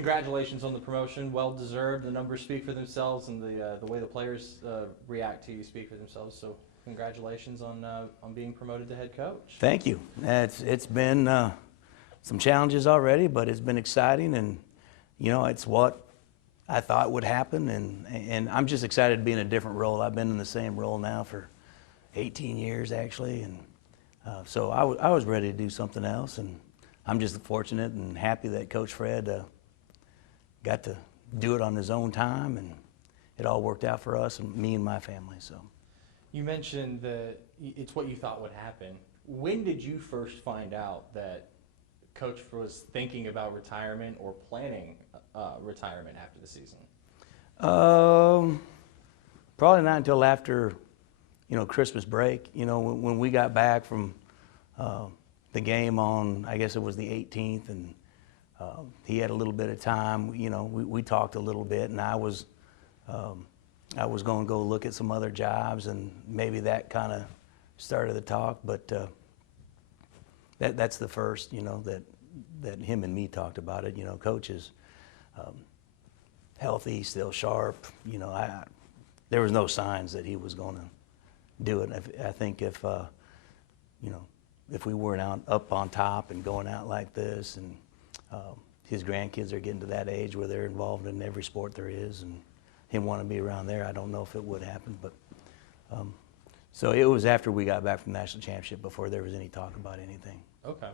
congratulations on the promotion. Well deserved. The numbers speak for themselves, and the way the players react to you speak for themselves. So congratulations on being promoted to head coach. Thank you. It's been some challenges already, but it's been exciting, and it's what I thought would happen, and I'm just excited to be in a different role. I've been in the same role now for 18 years actually, and so I was ready to do something else, and I'm just fortunate and happy that Coach Fred got to do it on his own time, and it all worked out for us and me and my family. So, you mentioned that it's what you thought would happen. When did you first find out that Coach was thinking about retirement or planning retirement after the season? Probably not until after, Christmas break. When we got back from the game on, I guess it was the 18th, and he had a little bit of time. We talked a little bit, and I was going to go look at some other jobs, and maybe that kind of started the talk. But that's the first, that him and me talked about it. Coach is healthy, still sharp. There was no signs that he was going to do it. I think if we weren't up on top and going out like this, and his grandkids are getting to that age where they're involved in every sport there is, and him want to be around there, I don't know if it would happen. But so it was after we got back from the national championship before there was any talk about anything. Okay.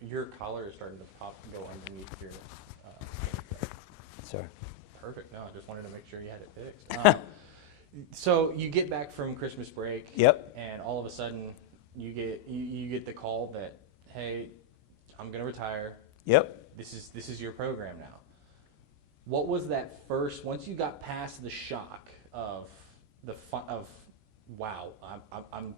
Your collar is starting to go underneath your Sorry. Perfect. No, I just wanted to make sure you had it fixed. So you get back from Christmas break. Yep. And all of a sudden you get the call that, hey, I'm going to retire. Yep. This is your program now. What was that first, once you got past the shock of wow, I'm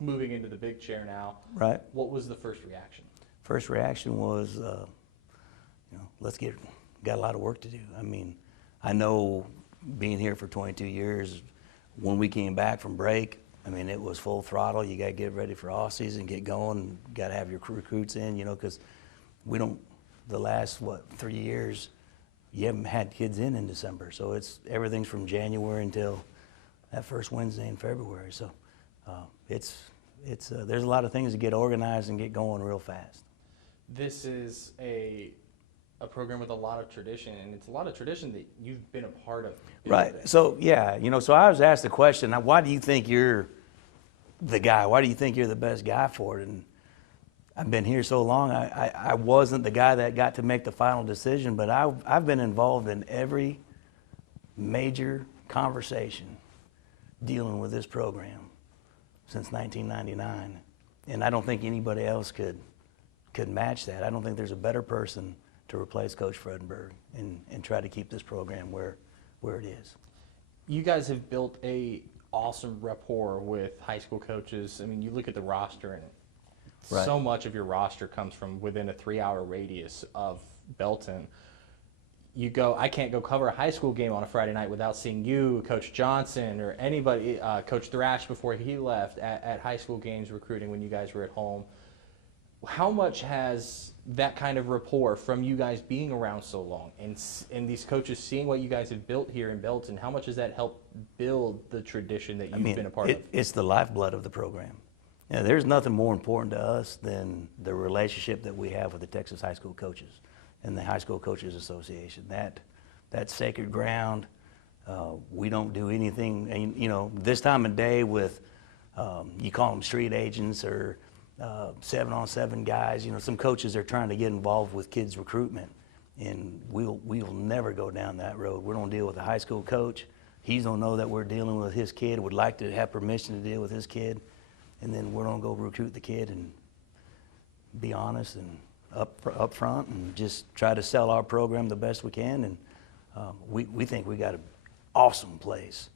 moving into the big chair now. Right. What was the first reaction? First reaction was, got a lot of work to do. I mean, I know being here for 22 years, when we came back from break, I mean, it was full throttle. You got to get ready for off season, get going, got to have your recruits in, because the last, 3 years, you haven't had kids in December. So everything's from January until that first Wednesday in February. So there's a lot of things to get organized and get going real fast. This is a program with a lot of tradition, and it's a lot of tradition that you've been a part of. Right. So, yeah, so I was asked the question, why do you think you're the guy? Why do you think you're the best guy for it? And I've been here so long, I wasn't the guy that got to make the final decision, but I've been involved in every major conversation dealing with this program since 1999. And I don't think anybody else could match that. I don't think there's a better person to replace Coach Fredenberg and try to keep this program where it is. You guys have built a awesome rapport with high school coaches. I mean, you look at the roster, and right. So much of your roster comes from within a 3-hour radius of Belton. I can't go cover a high school game on a Friday night without seeing you, Coach Johnson, or anybody, Coach Thrash before he left at high school games recruiting when you guys were at home. How much has that kind of rapport from you guys being around so long and these coaches seeing what you guys have built here in Belton, how much has that helped build the tradition that you've been a part of? It's the lifeblood of the program. There's nothing more important to us than the relationship that we have with the Texas High School Coaches and the High School Coaches Association. That sacred ground. We don't do anything, and this time of day with, you call them street agents or 7-on-7 guys. Some coaches are trying to get involved with kids' recruitment, and we'll never go down that road. We're going to deal with a high school coach. He's going to know that we're dealing with his kid, would like to have permission to deal with his kid, and then we're going to go recruit the kid and be honest and up front and just try to sell our program the best we can. And we think we got an awesome place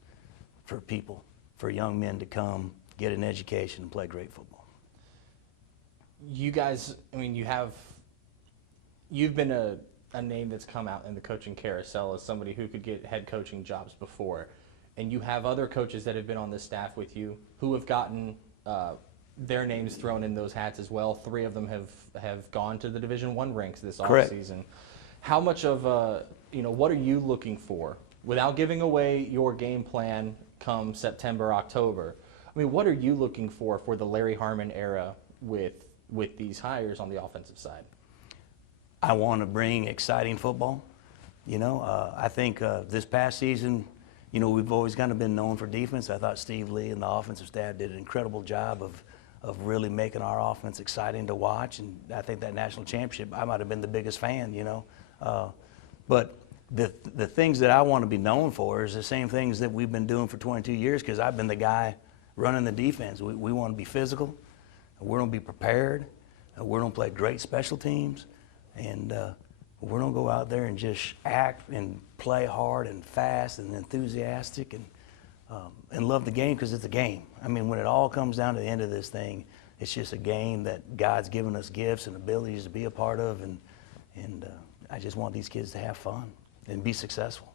for people, for young men to come, get an education, and play great football. You guys, you've been a name that's come out in the coaching carousel as somebody who could get head coaching jobs before. And you have other coaches that have been on the staff with you who have gotten their names thrown in those hats as well. 3 of them have gone to the Division I ranks this offseason. how much of what are you looking for without giving away your game plan come September, October? I mean, what are you looking for the Larry Harmon era with these hires on the offensive side? I want to bring exciting football. I think this past season, we've always kind of been known for defense. I thought Steve Lee and the offensive staff did an incredible job of really making our offense exciting to watch. And I think that national championship, I might have been the biggest fan, But the things that I want to be known for is the same things that we've been doing for 22 years, because I've been the guy running the defense. We want to be physical. We're going to be prepared. We're going to play great special teams. And we're going to go out there and just act and play hard and fast and enthusiastic and love the game, because it's a game. I mean, when it all comes down to the end of this thing, it's just a game that God's given us gifts and abilities to be a part of. And I just want these kids to have fun and be successful.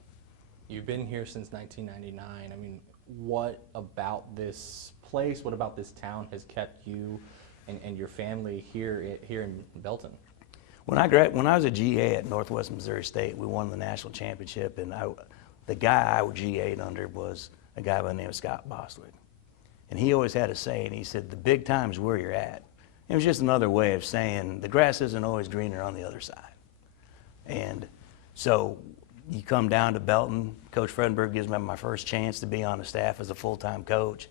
You've been here since 1999. I mean, what about this place, what about this town has kept you and your family here in Belton? When I was a GA at Northwest Missouri State, we won the national championship, and the guy I GA'd under was a guy by the name of Scott Bostwick. And he always had a saying. He said, "The big time's where you're at." It was just another way of saying the grass isn't always greener on the other side. And so you come down to Belton, Coach Fredenberg gives me my first chance to be on the staff as a full-time coach.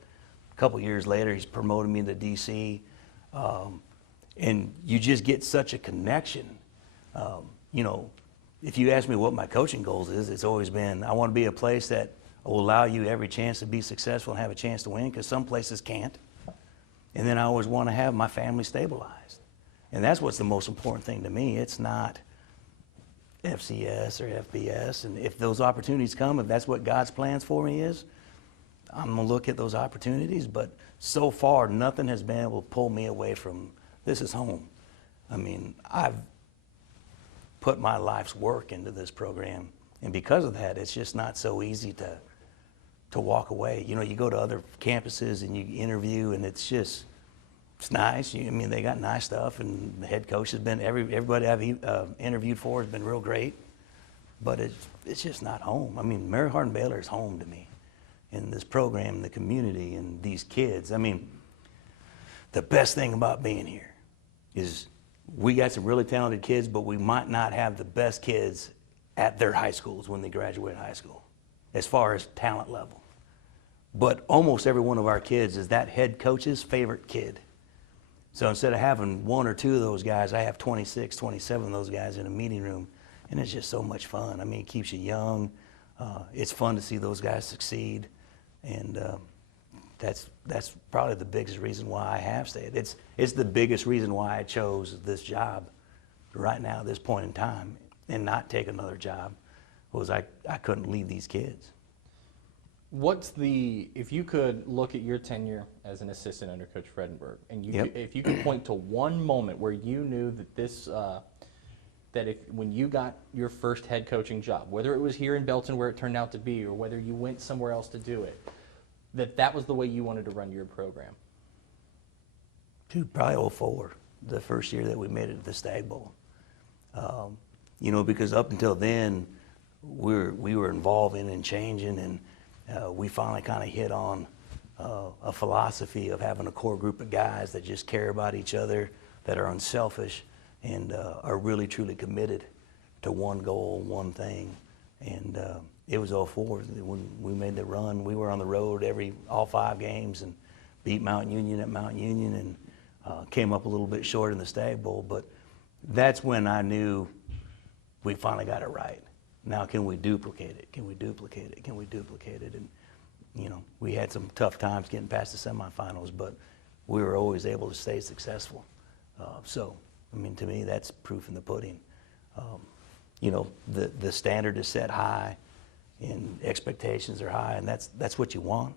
A couple years later, he's promoted me to DC. And you just get such a connection. If you ask me what my coaching goals is, it's always been, I want to be a place that will allow you every chance to be successful and have a chance to win, because some places can't. And then I always want to have my family stabilized. And that's what's the most important thing to me. It's not FCS or FBS. And if those opportunities come, if that's what God's plans for me is, I'm going to look at those opportunities. But so far, nothing has been able to pull me away from this is home. I mean, I've put my life's work into this program. And because of that, it's just not so easy to walk away. You go to other campuses and you interview, and it's nice. They got nice stuff, and the head coach has been, everybody I've interviewed for has been real great, but it's just not home. I mean, Mary Hardin Baylor is home to me, and this program, the community, and these kids. I mean, the best thing about being here is we got some really talented kids, but we might not have the best kids at their high schools when they graduate high school, as far as talent level. But almost every one of our kids is that head coach's favorite kid. So instead of having one or two of those guys, I have 26, 27 of those guys in a meeting room, and it's just so much fun. I mean, it keeps you young. It's fun to see those guys succeed, and that's probably the biggest reason why I have stayed. It's the biggest reason why I chose this job right now at this point in time and not take another job, was I couldn't leave these kids. If you could look at your tenure as an assistant under Coach Fredenberg, and if you could point to one moment where you knew that when you got your first head coaching job, whether it was here in Belton where it turned out to be, or whether you went somewhere else to do it, that was the way you wanted to run your program? Dude, probably 2004, the first year that we made it to the Stag Bowl. Because up until then, we were evolving and changing, and we finally kind of hit on a philosophy of having a core group of guys that just care about each other, that are unselfish, and are really, truly committed to one goal, one thing. And it was 2004 when we made the run. We were on the road all 5 games and beat Mount Union at Mount Union, and came up a little bit short in the Stag Bowl. But that's when I knew we finally got it right. Now, can we duplicate it? Can we duplicate it? Can we duplicate it? And, we had some tough times getting past the semifinals, but we were always able to stay successful. To me, that's proof in the pudding. The standard is set high, and expectations are high, and that's what you want.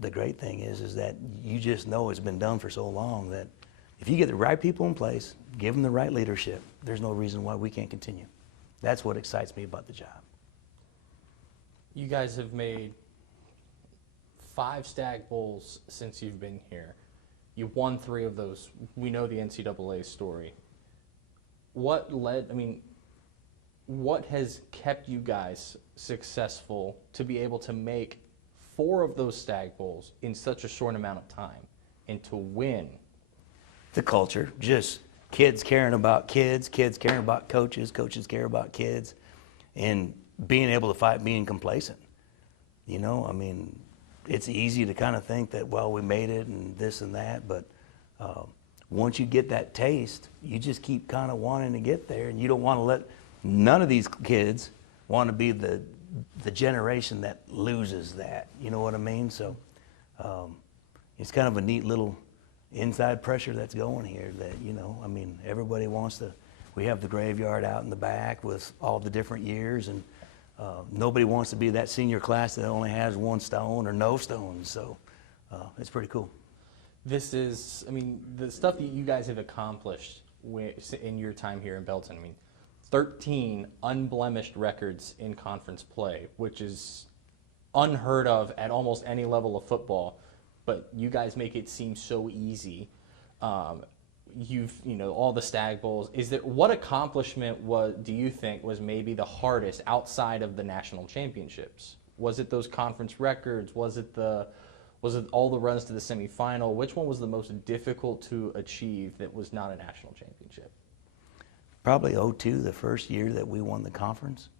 The great thing is that you just know it's been done for so long that if you get the right people in place, give them the right leadership, there's no reason why we can't continue. That's what excites me about the job. You guys have made 5 Stag Bowls since you've been here. You've won 3 of those. We know the NCAA story. What led, what has kept you guys successful to be able to make 4 of those Stag Bowls in such a short amount of time and to win? The culture, just kids caring about kids, kids caring about coaches, coaches care about kids, and being able to fight being complacent. You know, I mean, it's easy to kind of think that, well, we made it and this and that, but once you get that taste, you just keep kind of wanting to get there, and you don't want to let none of these kids want to be the generation that loses that. You know what I mean? So it's kind of a neat little inside pressure that's going here that, you know, I mean, everybody wants to, we have the graveyard out in the back with all the different years, and nobody wants to be that senior class that only has 1 stone or no stones. So it's pretty cool. This is, I mean, the stuff that you guys have accomplished in your time here in Belton. I mean, 13 unblemished records in conference play, which is unheard of at almost any level of football. But you guys make it seem so easy. You know, all the Stag Bowls. What accomplishment do you think was maybe the hardest outside of the national championships? Was it those conference records? Was it all the runs to the semifinal? Which one was the most difficult to achieve that was not a national championship? Probably 02, the first year that we won the conference.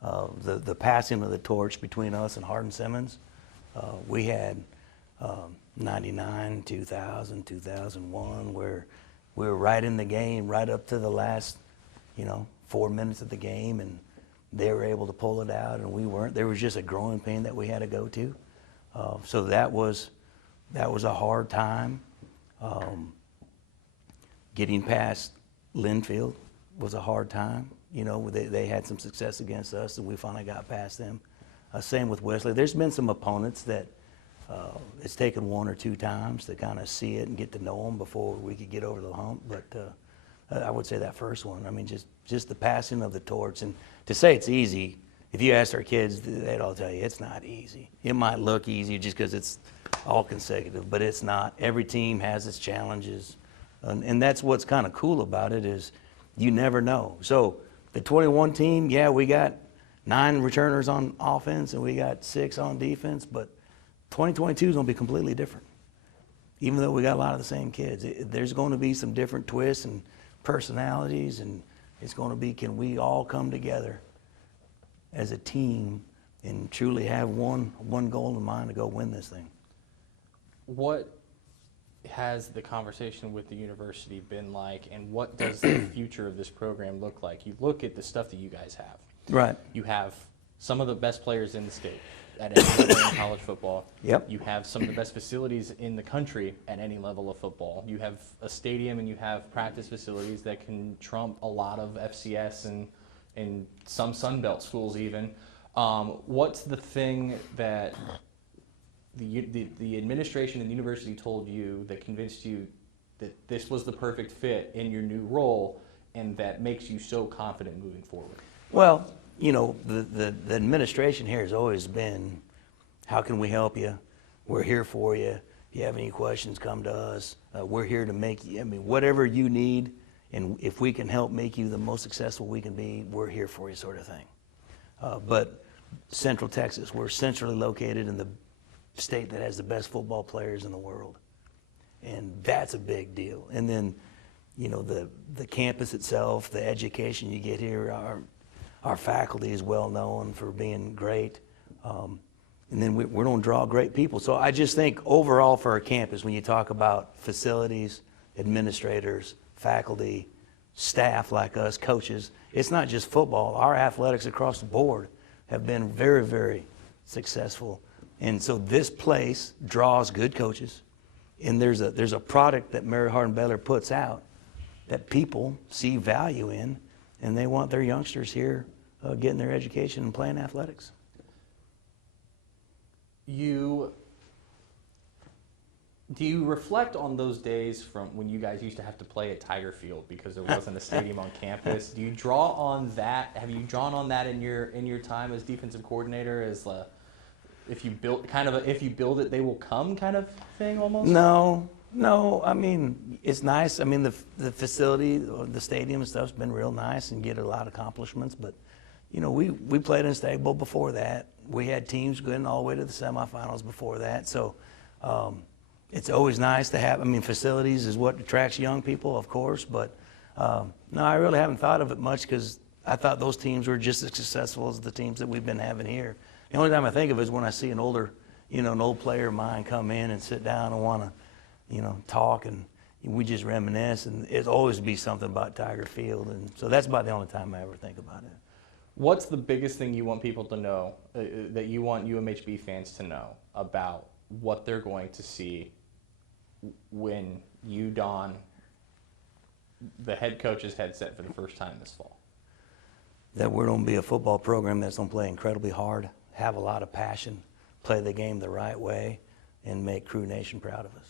The passing of the torch between us and Hardin Simmons. We had 99, 2000, 2001, where we were right in the game, right up to the last, 4 minutes of the game, and they were able to pull it out, and we weren't. There was just a growing pain that we had to go to. So that was a hard time. Getting past Linfield was a hard time. You know, they had some success against us, and we finally got past them. Same with Wesley. There's been some opponents that it's taken 1 or 2 times to kind of see it and get to know them before we could get over the hump. But I would say that first one. I mean, just the passing of the torch. And to say it's easy, if you ask our kids, they'd all tell you it's not easy. It might look easy just because it's all consecutive, but it's not. Every team has its challenges. And that's what's kind of cool about it is you never know. So the 21 team, yeah, we got 9 returners on offense and we got 6 on defense, but 2022 is going to be completely different. Even though we got a lot of the same kids, there's going to be some different twists and personalities, and it's going to be, can we all come together as a team and truly have one goal in mind to go win this thing? What has the conversation with the university been like, and what does the future of this program look like? You look at the stuff that you guys have. Right. You have some of the best players in the state at any level in college football. Yep. You have some of the best facilities in the country at any level of football. You have a stadium and you have practice facilities that can trump a lot of FCS and some Sun Belt schools even. What's the thing that the administration and the university told you that convinced you that this was the perfect fit in your new role and that makes you so confident moving forward? Well, the administration here has always been, how can we help you? We're here for you. If you have any questions, come to us. We're here to make you, whatever you need, and if we can help make you the most successful we can be, we're here for you, sort of thing. But Central Texas, we're centrally located in the state that has the best football players in the world. And that's a big deal. And then, the campus itself, the education you get here, our faculty is well known for being great. And then we're going to draw great people. So I just think overall for our campus, when you talk about facilities, administrators, faculty, staff like us, coaches, it's not just football. Our athletics across the board have been very, very successful. And so this place draws good coaches. And there's a product that Mary Hardin-Baylor puts out that people see value in, and they want their youngsters here getting their education and playing athletics. Do you reflect on those days from when you guys used to have to play at Tiger Field because there wasn't a stadium on campus? Do you draw on that? Have you drawn on that in your time as defensive coordinator, as if you build it, they will come kind of thing almost? No. I mean, it's nice. I mean, the facility, the stadium and stuff's been real nice and get a lot of accomplishments. But we played in Stag Bowl before that. We had teams going all the way to the semifinals before that. So it's always nice to have, facilities is what attracts young people, of course. But no, I really haven't thought of it much because I thought those teams were just as successful as the teams that we've been having here. The only time I think of it is when I see an old player of mine come in and sit down and want to, talk, and we just reminisce, and it always be something about Tiger Field, and so that's about the only time I ever think about it. What's the biggest thing you want people to know, that you want UMHB fans to know about what they're going to see when you don the head coach's headset for the first time this fall? That we're going to be a football program that's going to play incredibly hard, have a lot of passion, play the game the right way, and make Crew Nation proud of us.